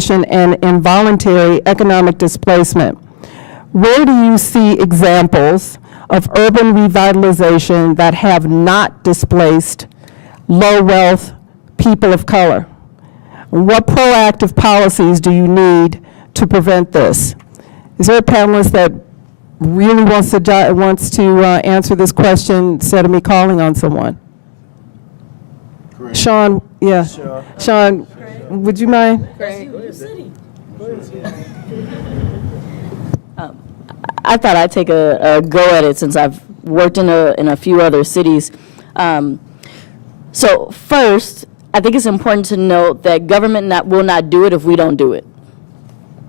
and involuntary economic displacement. Where do you see examples of urban revitalization that have not displaced low-wealth people of color? What proactive policies do you need to prevent this? Is there a panelist that really wants to answer this question instead of me calling on someone? Great. Shauen, yeah. Shauen, would you mind? I thought I'd take a go at it since I've worked in a few other cities. So first, I think it's important to note that government will not do it if we don't do it.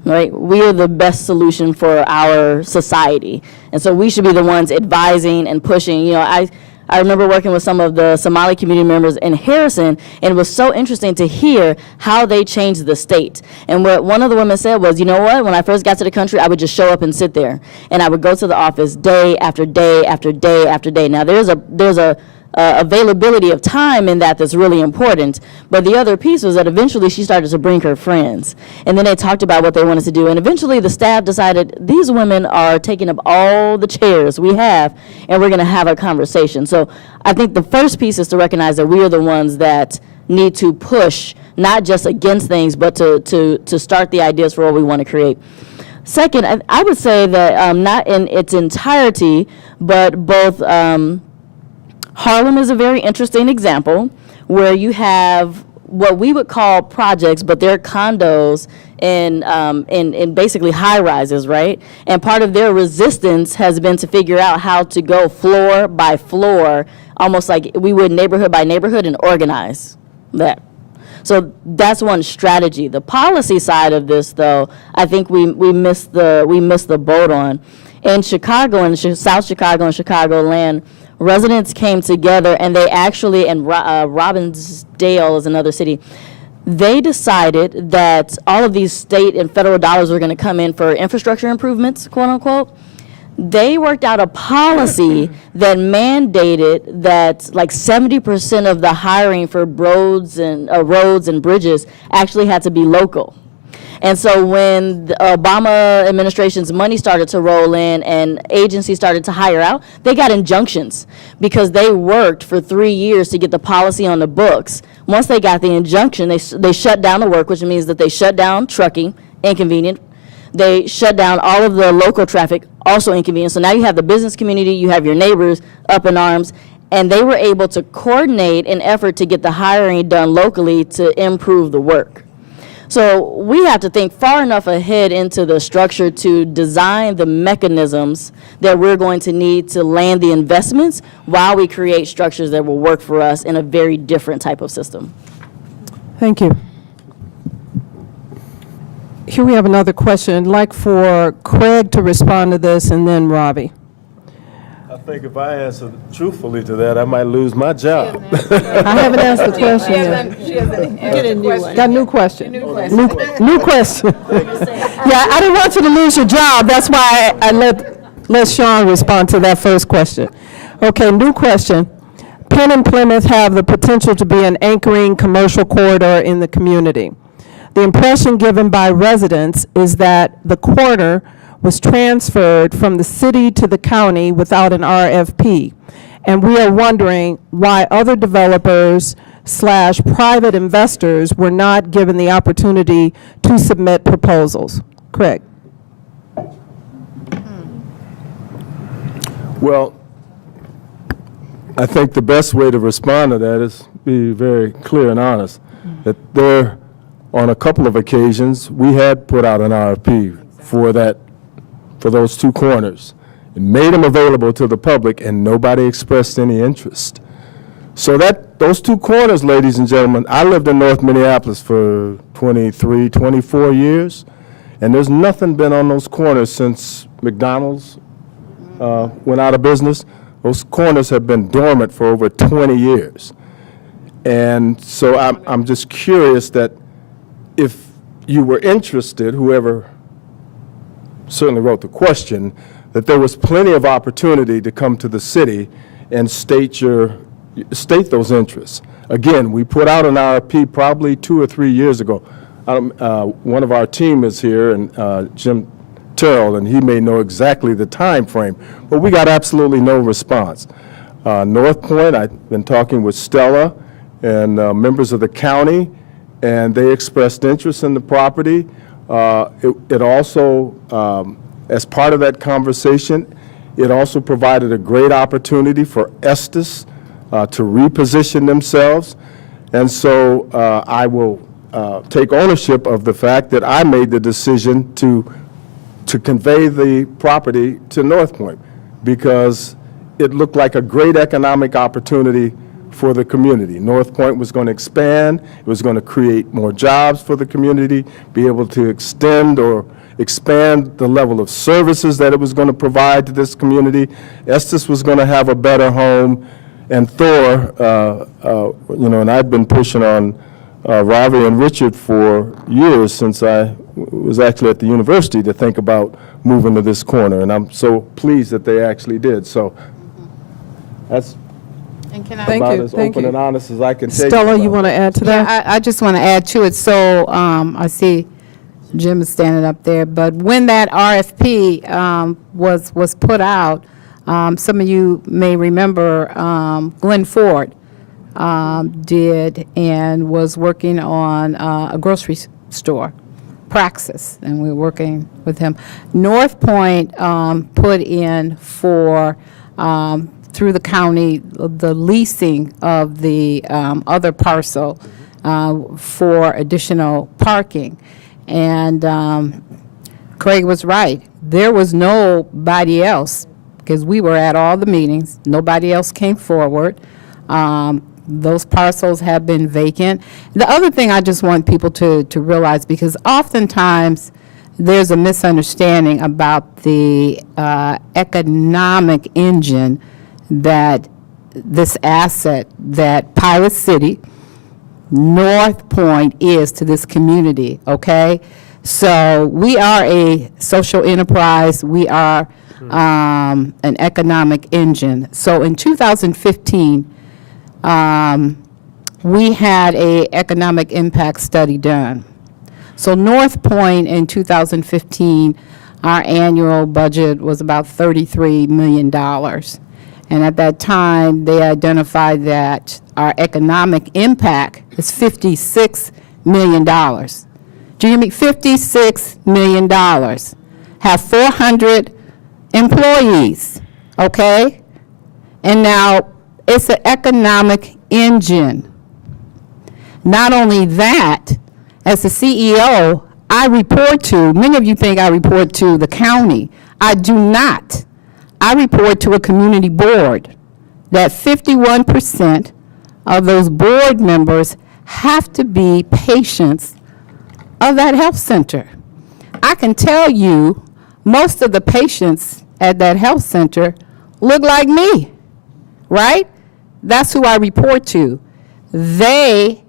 Right? We are the best solution for our society. And so we should be the ones advising and pushing. You know, I remember working with some of the Somali community members in Harrison, and it was so interesting to hear how they changed the state. And what one of the women said was, you know what, when I first got to the country, I would just show up and sit there. And I would go to the office day after day after day after day. Now, there's a availability of time in that's really important. But the other piece was that eventually she started to bring her friends. And then they talked about what they wanted to do. And eventually the staff decided these women are taking up all the chairs we have, and we're going to have a conversation. So I think the first piece is to recognize that we are the ones that need to push, not just against things, but to start the ideas for what we want to create. Second, I would say that not in its entirety, but both Harlem is a very interesting example where you have what we would call projects, but they're condos in basically high rises, right? And part of their resistance has been to figure out how to go floor by floor, almost like we would neighborhood by neighborhood, and organize that. So that's one strategy. The policy side of this, though, I think we missed the boat on. In Chicago, in South Chicago and Chicagoland, residents came together, and they actually, and Robbinsdale is another city, they decided that all of these state and federal dollars were going to come in for infrastructure improvements, quote unquote. They worked out a policy that mandated that like 70% of the hiring for roads and bridges actually had to be local. And so when the Obama administration's money started to roll in and agencies started to hire out, they got injunctions because they worked for 3 years to get the policy on the books. Once they got the injunction, they shut down the work, which means that they shut down trucking, inconvenient. They shut down all of the local traffic, also inconvenient. So now you have the business community, you have your neighbors up in arms, and they were able to coordinate an effort to get the hiring done locally to improve the work. So we have to think far enough ahead into the structure to design the mechanisms that we're going to need to land the investments while we create structures that will work for us in a very different type of system. Thank you. Here we have another question. I'd like for Craig to respond to this, and then Ravi. I think if I answer truthfully to that, I might lose my job. I haven't asked the question yet. She hasn't answered the question. Got a new question. New question. New question. Yeah, I didn't want you to lose your job. That's why I let Shauen respond to that first question. Okay, new question. Penn and Plymouth have the potential to be an anchoring commercial corridor in the community. The impression given by residents is that the corridor was transferred from the city to the county without an RFP. And we are wondering why other developers / private investors were not given the opportunity to submit proposals. Craig. Well, I think the best way to respond to that is be very clear and honest, that there, on a couple of occasions, we had put out an RFP for those two corners and made them available to the public, and nobody expressed any interest. So those two corners, ladies and gentlemen, I lived in North Minneapolis for 23, 24 years, and there's nothing been on those corners since McDonald's went out of business. Those corners have been dormant for over 20 years. And so I'm just curious that if you were interested, whoever certainly wrote the question, that there was plenty of opportunity to come to the city and state those interests. Again, we put out an RFP probably 2 or 3 years ago. one of our team is here, and Jim Terrell, and he may know exactly the time frame, but we got absolutely no response. North Point, I've been talking with Stella and members of the county, and they expressed interest in the property. It also, as part of that conversation, it also provided a great opportunity for Estes to reposition themselves. And so I will take ownership of the fact that I made the decision to convey the property to North Point because it looked like a great economic opportunity for the community. North Point was going to expand, it was going to create more jobs for the community, be able to extend or expand the level of services that it was going to provide to this community. Estes was going to have a better home, and Thor, and I've been pushing on Ravi and Richard for years since I was actually at the university to think about moving to this corner, and I'm so pleased that they actually did. So that's And can I? Thank about you, as thank open you. and honest as I can take. Stella, you want to add to that? Yeah, I just want to add to it. So I see Jim is standing up there, but when that RFP was put out, some of you may remember Glenn Ford did and was working on a grocery store, Praxis, and we were working with him. North Point put in for, through the county, the leasing of the other parcel for additional parking. And Craig was right. There was nobody else, because we were at all the meetings. Nobody else came forward. Those parcels have been vacant. The other thing I just want people to realize, because oftentimes there's a misunderstanding about the economic engine that this asset that Pilot City, North Point is to this community, okay? So we are a social enterprise. We are an economic engine. So in 2015, we had a economic impact study done. So North Point in 2015, our annual budget was about $33 million. And at that time, they identified that our economic impact is $56 million. Do you hear me? $56 million. Have 400 employees, okay? And now it's an economic engine. Not only that, as the CEO, I report to, many of you think I report to the county. I do not. I report to a community board that 51% of those board members have to be patients of that health center. I can tell you most of the patients at that health center look like me, right? That's who I report to. They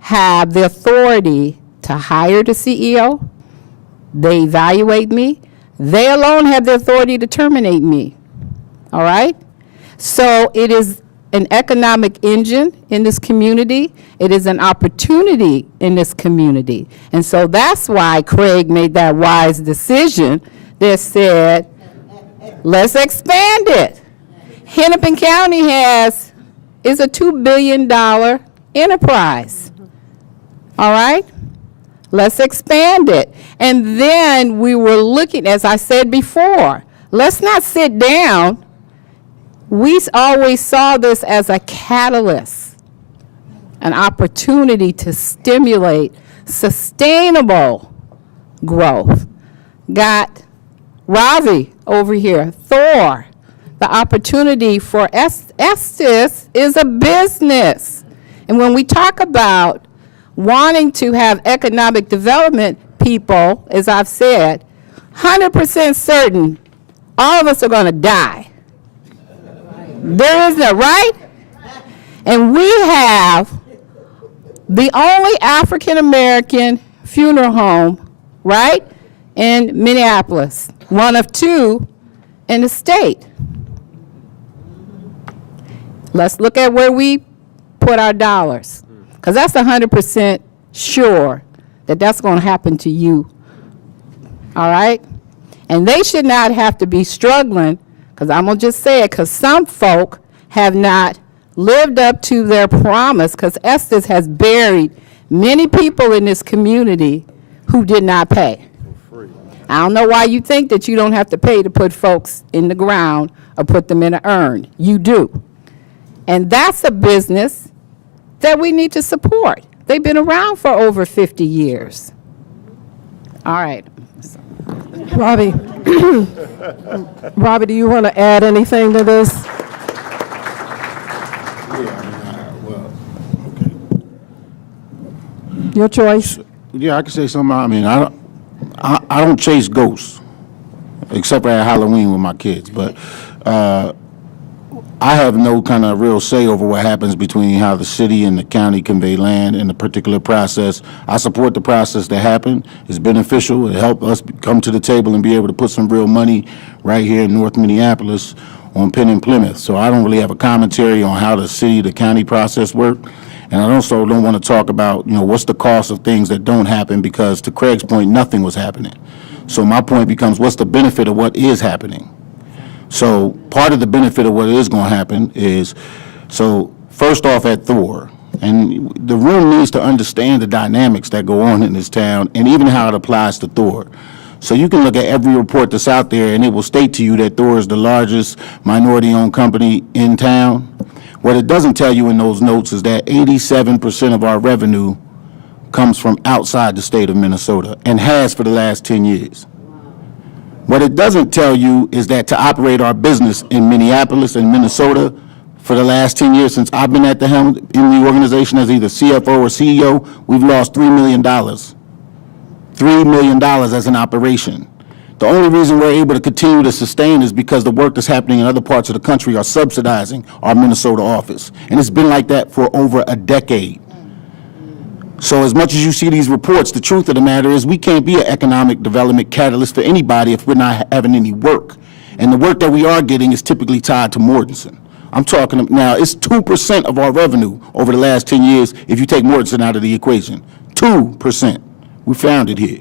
have the authority to hire the CEO. They evaluate me. They alone have the authority to terminate me, all right? So it is an economic engine in this community. It is an opportunity in this community. And so that's why Craig made that wise decision that said, let's expand it. Hennepin County is a $2 billion enterprise, all right? Let's expand it. And then we were looking, as I said before, let's not sit down. We always saw this as a catalyst, an opportunity to stimulate sustainable growth. Got Ravi over here, Thor. The opportunity for Estes is a business. And when we talk about wanting to have economic development, people, as I've said, 100% certain all of us are going to die. There is that, right? And we have the only African American funeral home, right, in Minneapolis, one of two in the state. Let's look at where we put our dollars, because that's 100% sure that that's going to happen to you. All right? And they should not have to be struggling, because I'm going to just say it, because some folk have not lived up to their promise, because Estes has buried many people in this community who did not pay. I don't know why you think that you don't have to pay to put folks in the ground or put them in an urn. You do. And that's a business that we need to support. They've been around for over 50 years. All right. Ravi, Ravi, do you want to add anything to this? Your choice. Yeah, I can say something. I mean, I don't chase ghosts, except for at Halloween with my kids. But I have no kind of real say over what happens between how the city and the county convey land in a particular process. I support the process that happened. It's beneficial. It helped us come to the table and be able to put some real money right here in North Minneapolis on Penn and Plymouth. So I don't really have a commentary on how the city, the county process worked. And I also don't want to talk about, what's the cost of things that don't happen, because to Craig's point, nothing was happening. So my point becomes, what's the benefit of what is happening? So part of the benefit of what is going to happen is, so first off at Thor, and the room needs to understand the dynamics that go on in this town and even how it applies to Thor. So you can look at every report that's out there and it will state to you that Thor is the largest minority-owned company in town. What it doesn't tell you in those notes is that 87% of our revenue comes from outside the state of Minnesota and has for the last 10 years. What it doesn't tell you is that to operate our business in Minneapolis and Minnesota for the last 10 years since I've been at the helm in the organization as either CFO or CEO, we've lost $3 million. $3 million as an operation. The only reason we're able to continue to sustain is because the work that's happening in other parts of the country are subsidizing our Minnesota office. And it's been like that for over a decade. So as much as you see these reports, the truth of the matter is we can't be an economic development catalyst for anybody if we're not having any work. And the work that we are getting is typically tied to Mortensen. I'm talking now, it's 2% of our revenue over the last 10 years if you take Mortensen out of the equation. 2%. We found it here.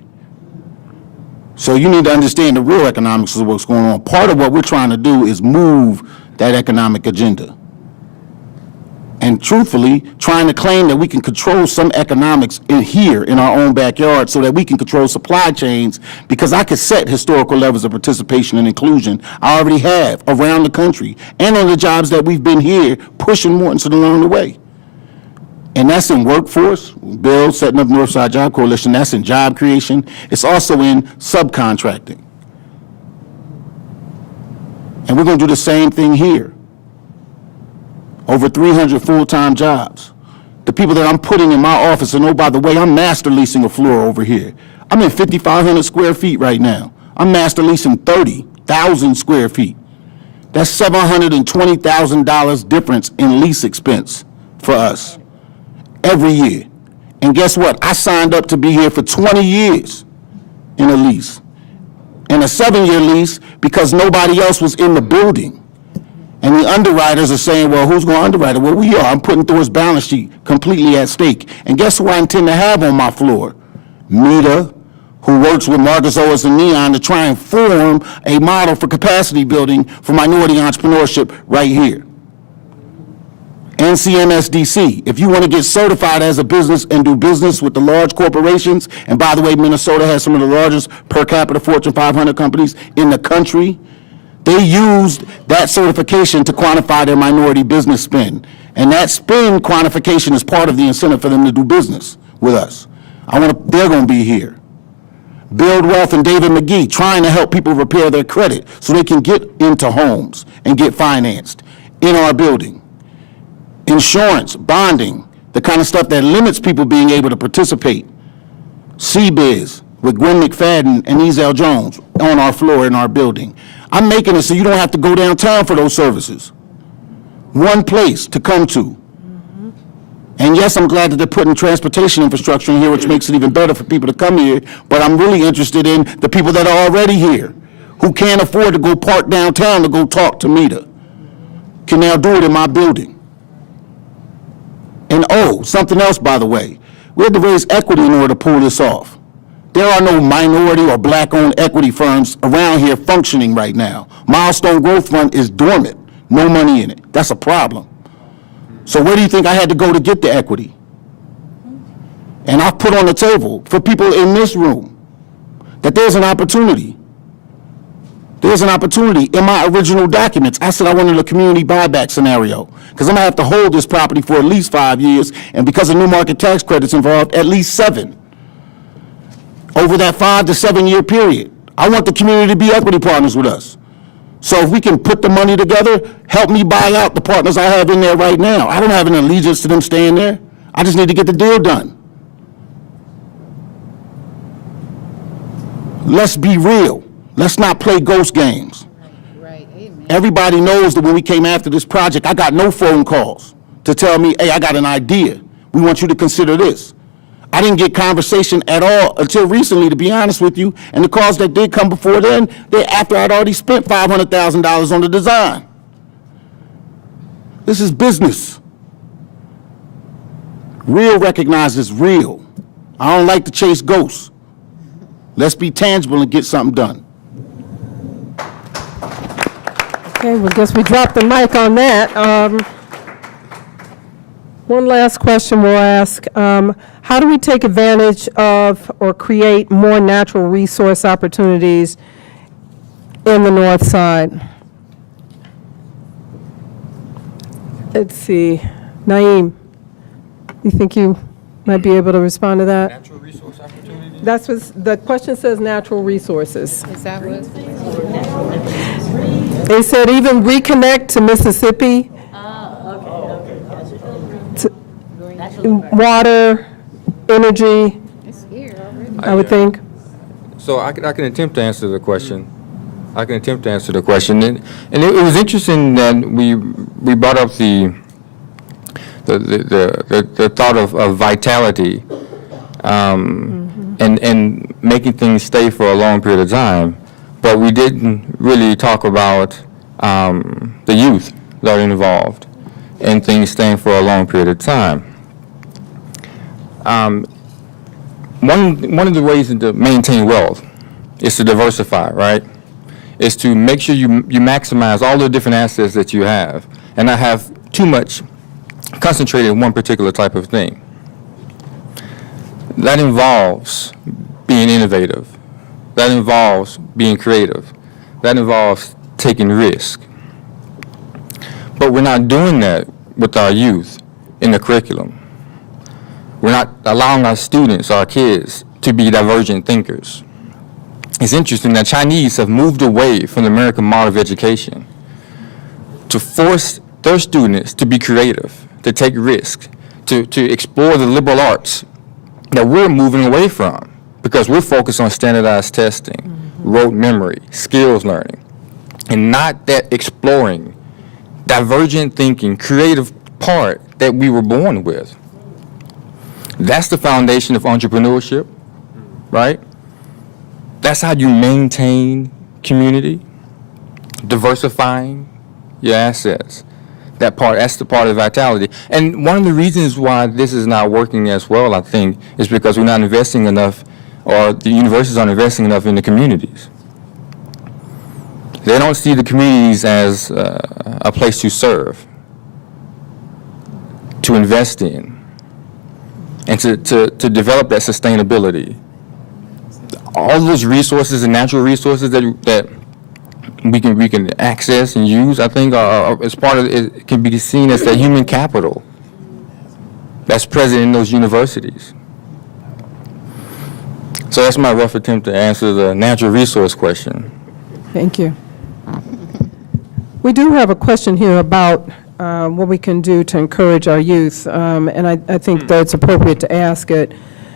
So you need to understand the real economics of what's going on. Part of what we're trying to do is move that economic agenda. And truthfully, trying to claim that we can control some economics here in our own backyard so that we can control supply chains, because I could set historical levels of participation and inclusion I already have around the country and on the jobs that we've been here pushing Mortensen along the way. And that's in workforce, Bill setting up Northside Job Coalition, that's in job creation. It's also in subcontracting. And we're going to do the same thing here. Over 300 full-time jobs. The people that I'm putting in my office, and oh, by the way, I'm master leasing a floor over here. I'm in 5,500 square feet right now. I'm master leasing 30,000 square feet. That's $720,000 difference in lease expense for us every year. And guess what? I signed up to be here for 20 years in a lease. And a 7-year lease because nobody else was in the building. And the underwriters are saying, well, who's going to underwrite it? Well, we are. I'm putting Thor's balance sheet completely at stake. And guess who I intend to have on my floor? Mita, who works with Marcus Owens and Neon to try and form a model for capacity building for minority entrepreneurship right here. NCMSDC, if you want to get certified as a business and do business with the large corporations, and by the way, Minnesota has some of the largest per capita Fortune 500 companies in the country, they used that certification to quantify their minority business spend. And that spend quantification is part of the incentive for them to do business with us. They're going to be here. Build Wealth and David McGee trying to help people repair their credit so they can get into homes and get financed in our building. Insurance, bonding, the kind of stuff that limits people being able to participate. CBiz with Gwen McFadden and Ezel Jones on our floor in our building. I'm making it so you don't have to go downtown for those services. One place to come to. And yes, I'm glad that they're putting transportation infrastructure in here, which makes it even better for people to come here, but I'm really interested in the people that are already here, who can't afford to go park downtown to go talk to Mita, can now do it in my building. And oh, something else, by the way. We had to raise equity in order to pull this off. There are no minority or black-owned equity firms around here functioning right now. Milestone Growth Fund is dormant, no money in it. That's a problem. So where do you think I had to go to get the equity? And I've put on the table for people in this room that there's an opportunity. There's an opportunity. In my original documents, I said I wanted a community buyback scenario because I'm going to have to hold this property for at least 5 years, and because of new market tax credits involved, at least 7. Over that 5 to 7 year period. I want the community to be equity partners with us. So if we can put the money together, help me buy out the partners I have in there right now. I don't have an allegiance to them staying there. I just need to get the deal done. Let's be real. Let's not play ghost games. Right, amen. Everybody knows that when we came after this project, I got no phone calls to tell me, hey, I got an idea. We want you to consider this. I didn't get conversation at all until recently, to be honest with you, and the calls that did come before then, they're after I'd already spent $500,000 on the design. This is business. Real recognizes real. I don't like to chase ghosts. Let's be tangible and get something done. Okay, well, guess we dropped the mic on that. One last question we'll ask. How do we take advantage of or create more natural resource opportunities in the north side? Let's see. Naim, you think you might be able to respond to that? Natural resource opportunities? That's what, the question says natural resources. Is that what? They said even reconnect to Mississippi. Water, energy, It's here already. I would think. So I can attempt to answer the question. And it was interesting that we brought up the thought of vitality and making things stay for a long period of time, but we didn't really talk about the youth that are involved and things staying for a long period of time. One of the ways to maintain wealth is to diversify, right? Is to make sure you maximize all the different assets that you have and not have too much concentrated in one particular type of thing. That involves being innovative. That involves being creative. That involves taking risk. But we're not doing that with our youth in the curriculum. We're not allowing our students, our kids, to be divergent thinkers. It's interesting that Chinese have moved away from the American model of education to force their students to be creative, to take risks, to explore the liberal arts that we're moving away from because we're focused on standardized testing, rote memory, skills learning, and not that exploring, divergent thinking, creative part that we were born with. That's the foundation of entrepreneurship, right? That's how you maintain community, diversifying your assets. That's the part of vitality. And one of the reasons why this is not working as well, I think, is because we're not investing enough, or the universities aren't investing enough in the communities. They don't see the communities as a place to serve, to invest in, and to develop that sustainability. All those resources and natural resources that we can access and use, I think, are as part of it, can be seen as the human capital that's present in those universities. So that's my rough attempt to answer the natural resource question. Thank you. We do have a question here about what we can do to encourage our youth, and I think that it's appropriate to ask it.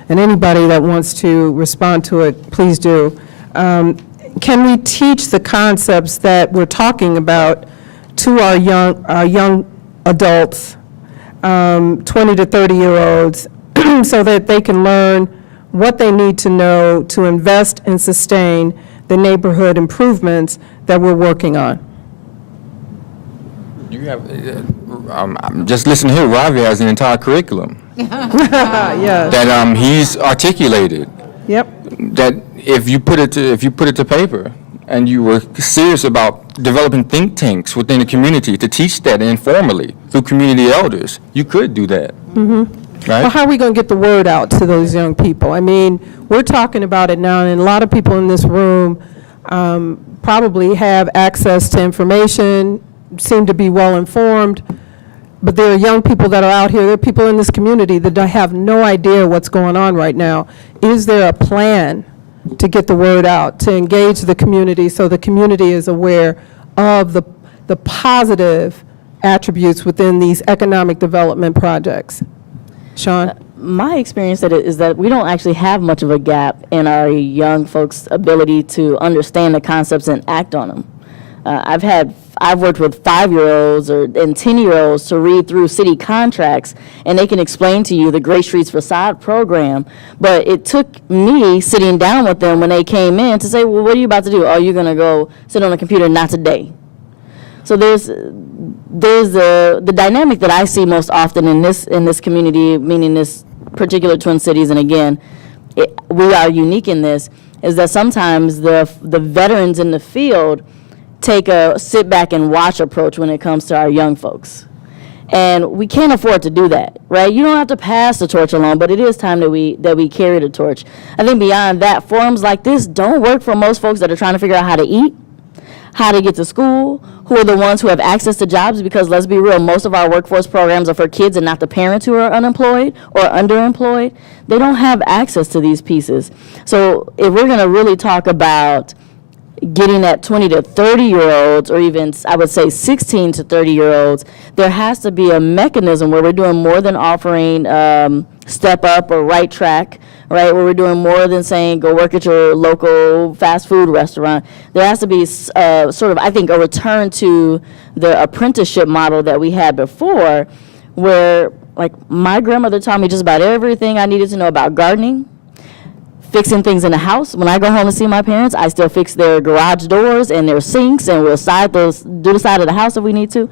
And anybody that wants to respond to it, please do. Can we teach the concepts that we're talking about to our young adults, 20 to 30-year-olds, so that they can learn what they need to know to invest and sustain the neighborhood improvements that we're working on? You have, just listen here, Ravi has an entire curriculum Yes, that he's articulated. yep. That if you put it to paper, and you were serious about developing think tanks within the community to teach that informally through community elders, you could do that. Well, Right? how are we going to get the word out to those young people? I mean, we're talking about it now, and a lot of people in this room probably have access to information, seem to be well-informed, but there are young people that are out here, there are people in this community that have no idea what's going on right now. Is there a plan to get the word out, to engage the community so the community is aware of the positive attributes within these economic development projects? Shaun? My experience is that we don't actually have much of a gap in our young folks' ability to understand the concepts and act on them. I've worked with 5-year-olds and 10-year-olds to read through city contracts, and they can explain to you the Great Streets Facade program. But it took me sitting down with them when they came in to say, well, what are you about to do? Oh, you're going to go sit on the computer? Not today. So there's the dynamic that I see most often in this community, meaning this particular Twin Cities, and again, we are unique in this, is that sometimes the veterans in the field take a sit back and watch approach when it comes to our young folks. And we can't afford to do that, right? You don't have to pass the torch along, but it is time that we carry the torch. I think beyond that, forums like this don't work for most folks that are trying to figure out how to eat, how to get to school, who are the ones who have access to jobs, because let's be real, most of our workforce programs are for kids and not the parents who are unemployed or underemployed. They don't have access to these pieces. So if we're going to really talk about getting at 20 to 30-year-olds, or even, I would say, 16 to 30-year-olds, there has to be a mechanism where we're doing more than offering Step Up or Right Track, right, where we're doing more than saying go work at your local fast food restaurant. There has to be sort of, I think, a return to the apprenticeship model that we had before, where, like, my grandmother taught me just about everything I needed to know about gardening, fixing things in the house. When I go home and see my parents, I still fix their garage doors and their sinks, and we'll do the side of the house if we need to.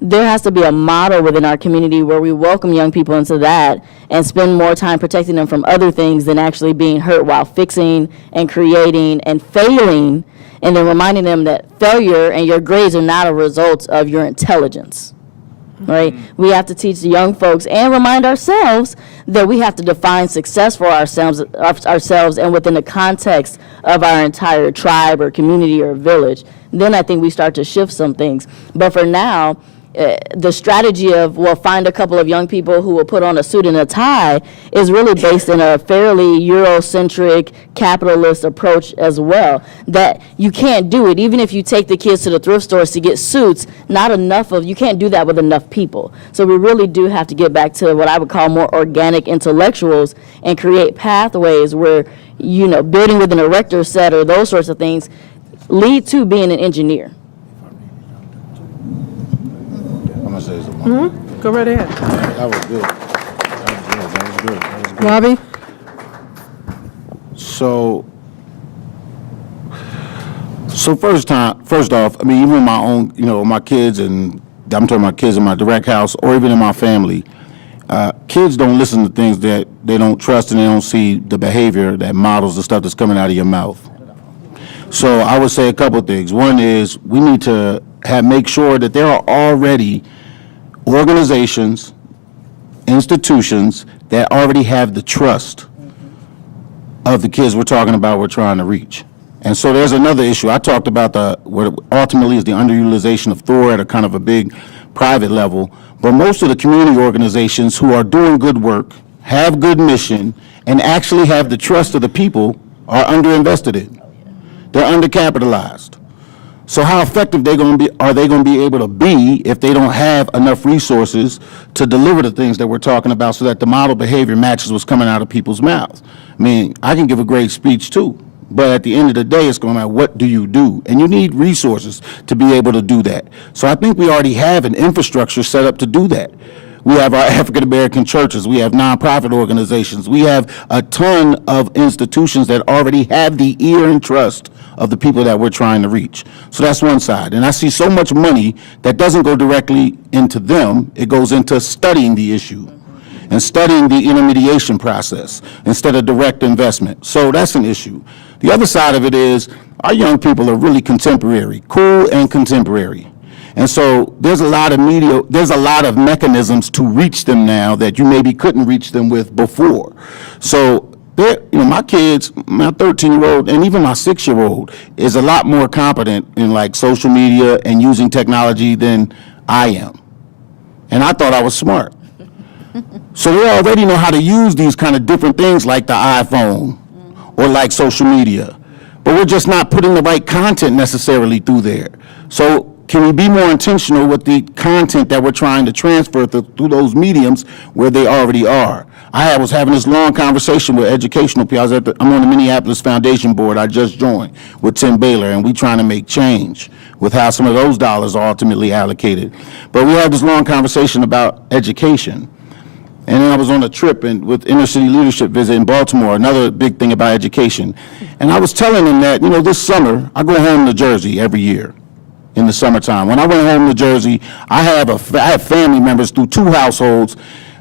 There has to be a model within our community where we welcome young people into that and spend more time protecting them from other things than actually being hurt while fixing and creating and failing, and then reminding them that failure and your grades are not a result of your intelligence. Right? We have to teach the young folks and remind ourselves that we have to define success for ourselves and within the context of our entire tribe or community or village. Then I think we start to shift some things. But for now, the strategy of, well, find a couple of young people who will put on a suit and a tie is really based in a fairly Eurocentric capitalist approach as well, that you can't do it. Even if you take the kids to the thrift stores to get suits, you can't do that with enough people. So we really do have to get back to what I would call more organic intellectuals and create pathways where, building with an erector set or those sorts of things lead to being an engineer. I'm gonna say something. Go right ahead. That was good. That was good. Ravi? So first off, I mean, even in my own, my kids, and I'm talking about kids in my direct house or even in my family, kids don't listen to things that they don't trust, and they don't see the behavior that models the stuff that's coming out of your mouth. So I would say a couple of things. One is we need to make sure that there are already organizations, institutions that already have the trust of the kids we're talking about, we're trying to reach. And so there's another issue. I talked about what ultimately is the underutilization of Thor at a kind of a big private level, but most of the community organizations who are doing good work, have good mission, and actually have the trust of the people are underinvested in. They're undercapitalized. So how effective are they going to be able to be if they don't have enough resources to deliver the things that we're talking about so that the model behavior matches what's coming out of people's mouths? I mean, I can give a great speech too, but at the end of the day, it's going to matter what do you do? And you need resources to be able to do that. So I think we already have an infrastructure set up to do that. We have our African American churches, we have nonprofit organizations, we have a ton of institutions that already have the ear and trust of the people that we're trying to reach. So that's one side. And I see so much money that doesn't go directly into them, it goes into studying the issue. and studying the intermediation process instead of direct investment. So that's an issue. The other side of it is our young people are really contemporary, cool and contemporary. And so there's a lot of mechanisms to reach them now that you maybe couldn't reach them with before. So my kids, my 13-year-old and even my 6-year-old is a lot more competent in like social media and using technology than I am. And I thought I was smart. So they already know how to use these kind of different things like the iPhone or like social media. But we're just not putting the right content necessarily through there. So can we be more intentional with the content that we're trying to transfer through those mediums where they already are? I was having this long conversation with educational people. I'm on the Minneapolis Foundation Board. I just joined with Tim Baylor, and we're trying to make change with how some of those dollars are ultimately allocated. But we had this long conversation about education. And then I was on a trip with Inner City Leadership Visit in Baltimore, another big thing about education. And I was telling them that, this summer, I go home to Jersey every year in the summertime. When I went home to Jersey, I have family members through 2 households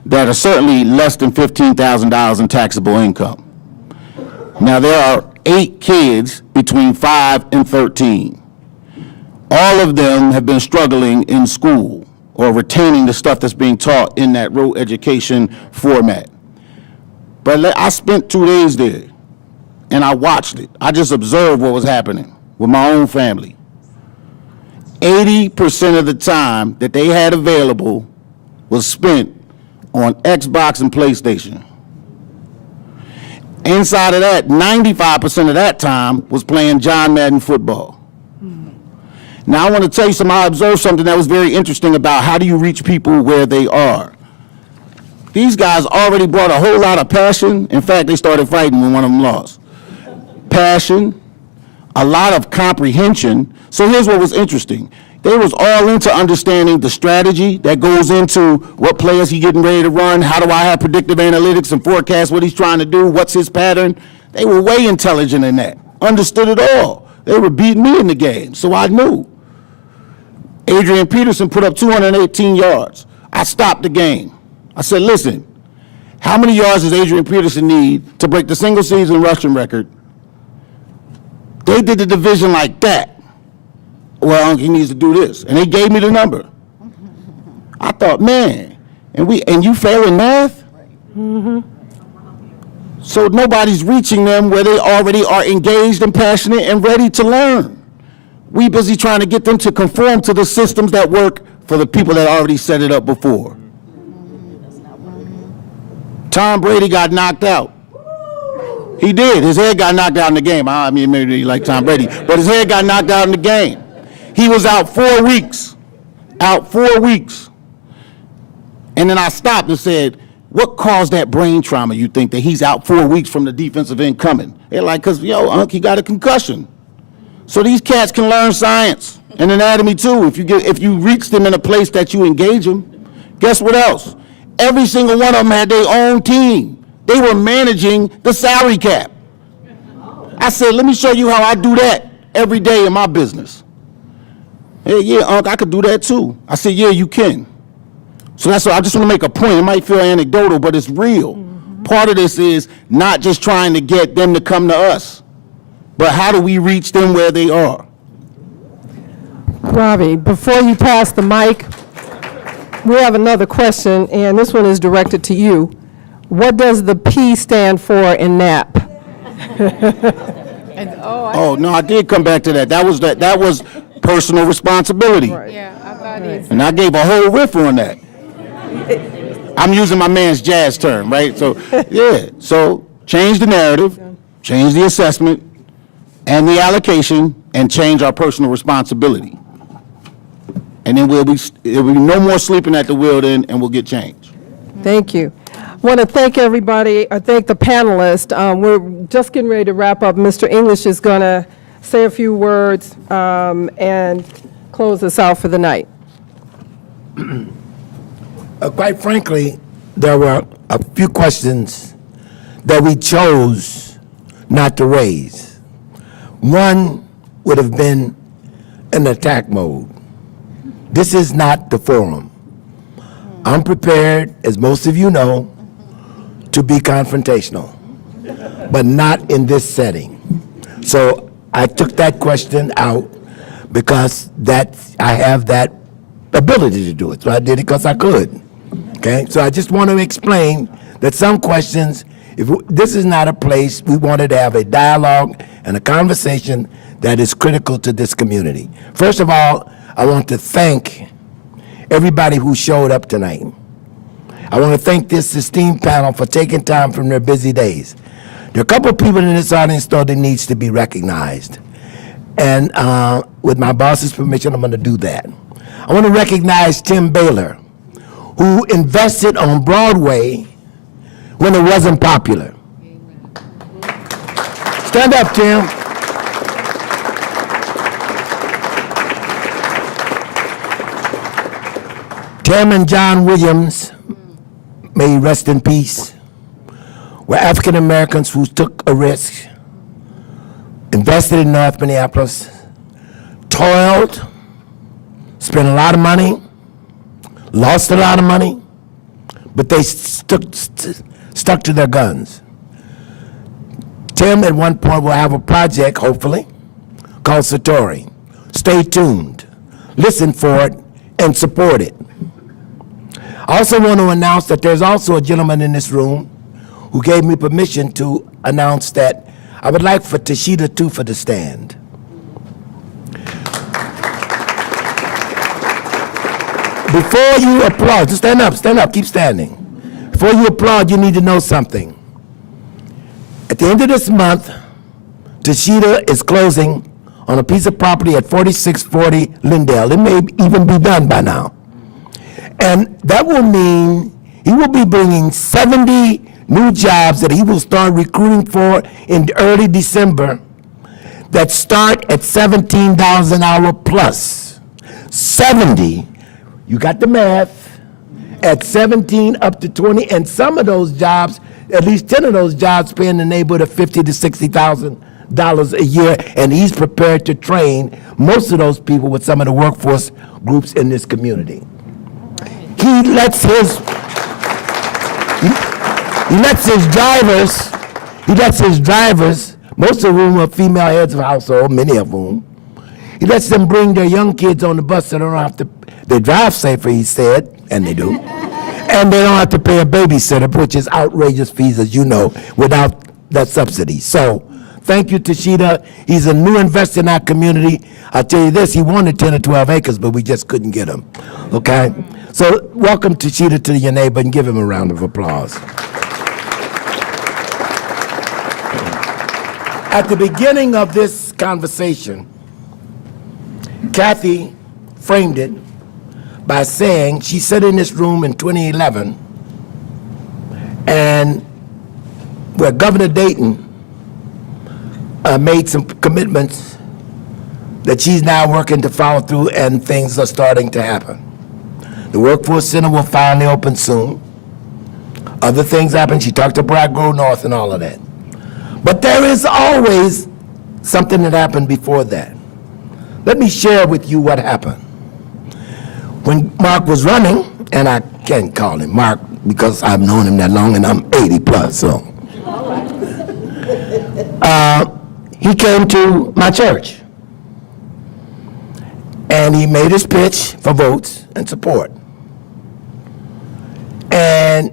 that are certainly less than $15,000 in taxable income. Now, there are 8 kids between 5 and 13. All of them have been struggling in school or retaining the stuff that's being taught in that rote education format. But I spent 2 days there, and I watched it. I just observed what was happening with my own family. 80% of the time that they had available was spent on Xbox and PlayStation. Inside of that, 95% of that time was playing John Madden football. Now, I want to tell you something. I observed something that was very interesting about how do you reach people where they are. These guys already brought a whole lot of passion. In fact, they started fighting when one of them lost. Passion, a lot of comprehension. So here's what was interesting. They was all into understanding the strategy that goes into what players he getting ready to run, how do I have predictive analytics and forecast what he's trying to do, what's his pattern. They were way intelligent in that, understood it all. They were beating me in the game, so I knew. Adrian Peterson put up 218 yards. I stopped the game. I said, listen, how many yards does Adrian Peterson need to break the single season rushing record? They did the division like that. Well, he needs to do this. And they gave me the number. I thought, man, and you failing math? Mm-hmm. So nobody's reaching them where they already are engaged and passionate and ready to learn. We busy trying to get them to conform to the systems that work for the people that already set it up before. Tom Brady got knocked out. He did. His head got knocked out in the game. I mean, maybe you like Tom Brady, but his head got knocked out in the game. He was out 4 weeks. Out 4 weeks. And then I stopped and said, what caused that brain trauma, you think, that he's out 4 weeks from the defensive end coming? They're like, because, Unc, he got a concussion. So these cats can learn science and anatomy too. If you reach them in a place that you engage them, guess what else? Every single one of them had their own team. They were managing the salary cap. I said, let me show you how I do that every day in my business. Hey, yeah, Unc, I could do that too. I said, yeah, you can. So that's what I just want to make a point. It might feel anecdotal, but it's real. Mm-hmm. Part of this is not just trying to get them to come to us, but how do we reach them where they are? Ravi, before you pass the mic, we have another question, and this one is directed to you. What does the P stand for in NAP? Oh, no, I did come back to that. That was personal responsibility. Right. Yeah, I thought it's. And I gave a whole riff on that. I'm using my man's jazz term, right? So, yeah. So change the narrative, change the assessment and the allocation, and change our personal responsibility. And then there'll be no more sleeping at the wheel then, and we'll get change. Thank you. I want to thank everybody. I thank the panelists. We're just getting ready to wrap up. Mr. English is going to say a few words and close us out for the night. Quite frankly, there were a few questions that we chose not to raise. One would have been in attack mode. This is not the forum. I'm prepared, as most of you know, to be confrontational, but not in this setting. So I took that question out because I have that ability to do it. So I did it because I could. Okay? So I just want to explain that some questions, this is not a place, we wanted to have a dialogue and a conversation that is critical to this community. First of all, I want to thank everybody who showed up tonight. I want to thank this esteemed panel for taking time from their busy days. There are a couple of people in this audience though that needs to be recognized. And with my boss's permission, I'm going to do that. I want to recognize Tim Baylor, who invested on Broadway when it wasn't popular. Stand up, Tim. Tim and John Williams, may he rest in peace, were African Americans who took a risk, invested in North Minneapolis, toiled, spent a lot of money, lost a lot of money, but they stuck to their guns. Tim at one point will have a project, hopefully, called Satori. Stay tuned, listen for it, and support it. I also want to announce that there's also a gentleman in this room who gave me permission to announce that I would like for Tashida Tufa to stand. Before you applaud, just stand up, keep standing. Before you applaud, you need to know something. At the end of this month, Tashida is closing on a piece of property at 4640 Lindale. It may even be done by now. And that will mean he will be bringing 70 new jobs that he will start recruiting for in early December that start at $17 an hour plus. 70, you got the math, at 17 up to 20, and some of those jobs, at least 10 of those jobs pay in the neighborhood of $50,000 to $60,000 a year, and he's prepared to train most of those people with some of the workforce groups in this community. He lets his drivers, most of whom are female heads of household, many of whom, he lets them bring their young kids on the bus so they don't have to, they drive safer, he said, and they do, and they don't have to pay a babysitter, which is outrageous fees, as you know, without that subsidy. So, thank you, Tashida. He's a new investor in our community. I'll tell you this, he wanted 10 or 12 acres, but we just couldn't get him, okay? So, welcome Tashida to your neighbor, and give him a round of applause. At the beginning of this conversation, Cathy framed it by saying she sat in this room in 2011, and where Governor Dayton made some commitments that she's now working to follow through, and things are starting to happen. The Workforce Center will finally open soon. Other things happen. She talked to Bright Grove North and all of that. But there is always something that happened before that. Let me share with you what happened. When Mark was running, and I can't call him Mark because I've known him that long and I'm 80 plus, so. He came to my church. And he made his pitch for votes and support. And